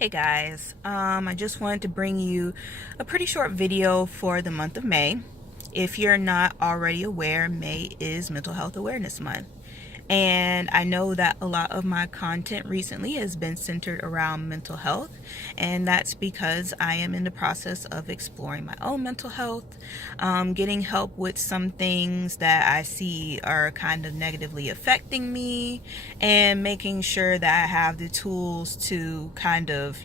Hey guys, I just wanted to bring you a pretty short video for the month of May. If you're not already aware, May is Mental Health Awareness Month. And I know that a lot of my content recently has been centered around mental health, and that's because I am in the process of exploring my own mental health, getting help with some things that I see are kind of negatively affecting me, and making sure that I have the tools to kind of,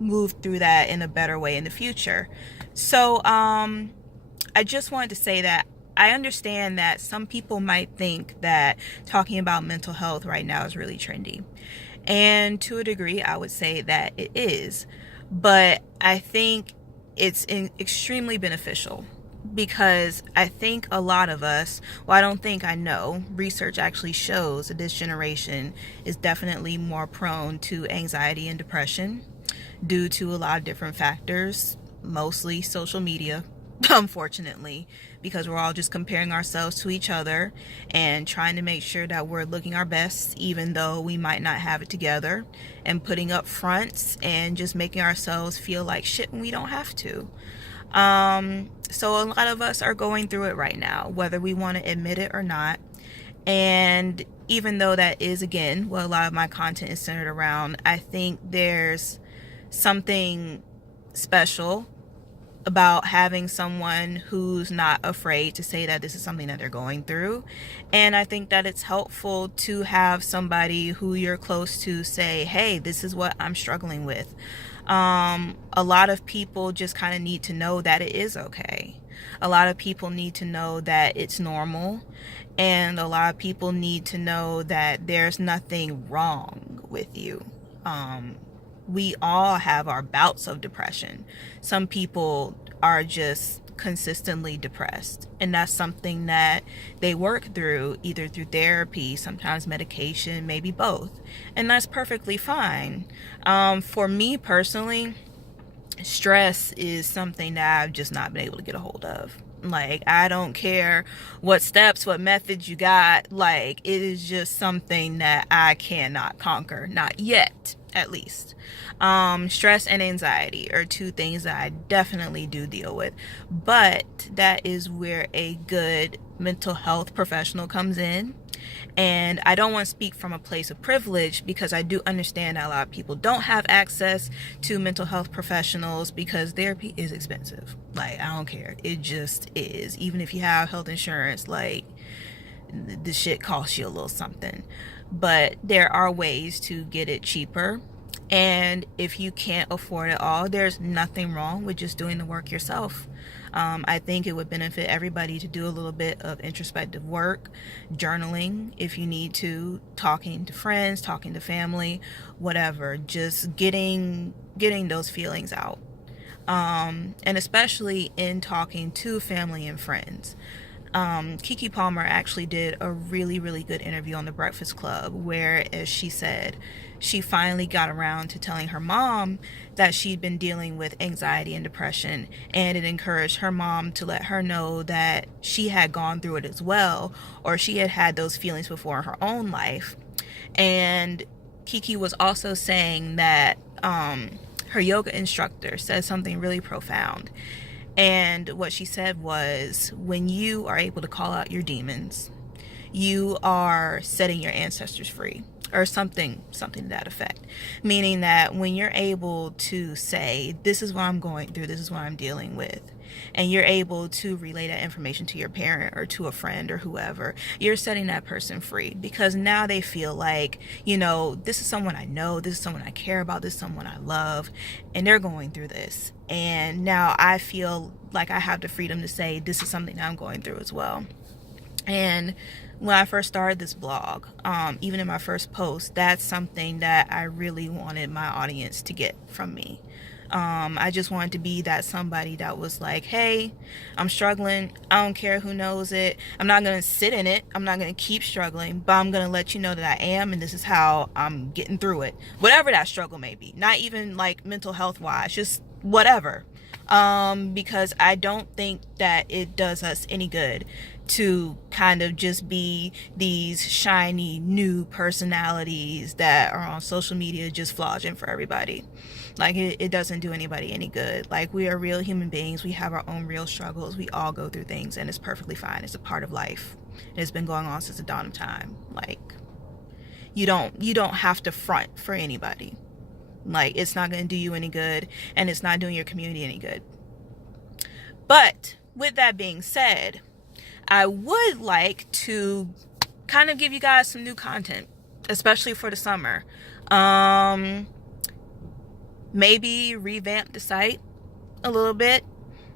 move through that in a better way in the future. So, I just wanted to say that I understand that some people might think that talking about mental health right now is really trendy. And to a degree, I would say that it is. But I think extremely beneficial because I think a lot of us, well, I don't think, I know, research actually shows that this generation is definitely more prone to anxiety and depression due to a lot of different factors, mostly social media, unfortunately, because we're all just comparing ourselves to each other and trying to make sure that we're looking our best, even though we might not have it together, and putting up fronts and just making ourselves feel like shit when we don't have to. So a lot of us are going through it right now, whether we want to admit it or not. And even though that is, again, what a lot of my content is centered around, I think there's something special about having someone who's not afraid to say that this is something that they're going through. And I think that it's helpful to have somebody who you're close to say, hey, this is what I'm struggling with. A lot of people just kind of need to know that it is okay. A lot of people need to know that it's normal. And a lot of people need to know that there's nothing wrong with you. We all have our bouts of depression. Some people are just consistently depressed, and that's something that they work through, either through therapy, sometimes medication, maybe both, and that's perfectly fine. For me personally, stress is something that I've just not been able to get a hold of. Like, I don't care what steps, what methods you got. Like, it is just something that I cannot conquer. Not yet, at least. Stress and anxiety are two things that I definitely do deal with. But that is where a good mental health professional comes in. And I don't want to speak from a place of privilege, because I do understand that a lot of people don't have access to mental health professionals because therapy is expensive. Like, I don't care. It just is. Even if you have health insurance, like, the shit costs you a little something. But there are ways to get it cheaper. And if you can't afford it all, there's nothing wrong with just doing the work yourself. I think it would benefit everybody to do a little bit of introspective work, journaling if you need to, talking to friends, talking to family, whatever, just getting those feelings out. And especially in talking to family and friends. Keke Palmer actually did a really, really good interview on The Breakfast Club where, as she said, she finally got around to telling her mom that she'd been dealing with anxiety and depression, and it encouraged her mom to let her know that she had gone through it as well, or she had had those feelings before in her own life. And Keke was also saying that her yoga instructor said something really profound. And what she said was, when you are able to call out your demons, you are setting your ancestors free, or something to that effect. Meaning that when you're able to say, this is what I'm going through, this is what I'm dealing with, and you're able to relay that information to your parent or to a friend or whoever, you're setting that person free, because now they feel like, this is someone I know, this is someone I care about, this is someone I love, and they're going through this. And now I feel like I have the freedom to say, this is something that I'm going through as well. And when I first started this blog, even in my first post, that's something that I really wanted my audience to get from me. I just wanted to be that somebody that was like, hey, I'm struggling. I don't care who knows it. I'm not going to sit in it. I'm not going to keep struggling, but I'm going to let you know that I am, and this is how I'm getting through it. Whatever that struggle may be. Not even like mental health wise, just whatever. Because I don't think that it does us any good to kind of just be these shiny new personalities that are on social media just flogging for everybody. Like, it doesn't do anybody any good. Like, we are real human beings. We have our own real struggles. We all go through things, and it's perfectly fine. It's a part of life. It's been going on since the dawn of time. Like, you don't have to front for anybody. Like, it's not going to do you any good, and it's not doing your community any good. But with that being said, I would like to kind of give you guys some new content, especially for the summer. Maybe revamp the site a little bit.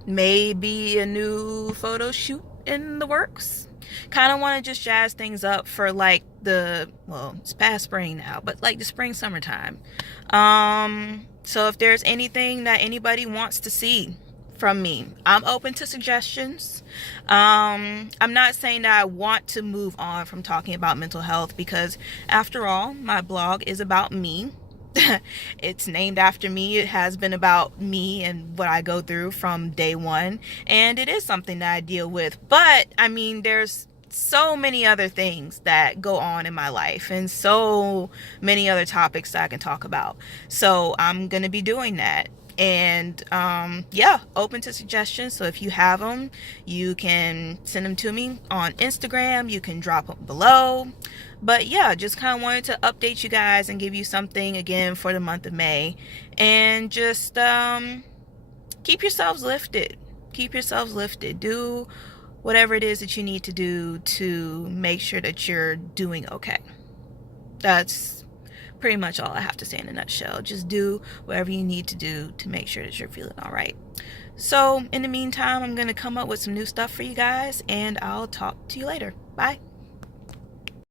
Maybe a new photo shoot in the works. Kind of want to just jazz things up for like it's past spring now, but like the spring summertime. So if there's anything that anybody wants to see from me, I'm open to suggestions. I'm not saying that I want to move on from talking about mental health, because after all, my blog is about me. It's named after me. It has been about me and what I go through from day one, and it is something that I deal with. But I mean, there's so many other things that go on in my life, and so many other topics that I can talk about. So I'm gonna be doing that. And open to suggestions. So if you have them, you can send them to me on Instagram. You can drop them below. But yeah, just kind of wanted to update you guys and give you something again for the month of May. And just keep yourselves lifted. Keep yourselves lifted. Do whatever it is that you need to do to make sure that you're doing okay. That's pretty much all I have to say in a nutshell. Just do whatever you need to do to make sure that you're feeling all right. So in the meantime, I'm going to come up with some new stuff for you guys, and I'll talk to you later. Bye.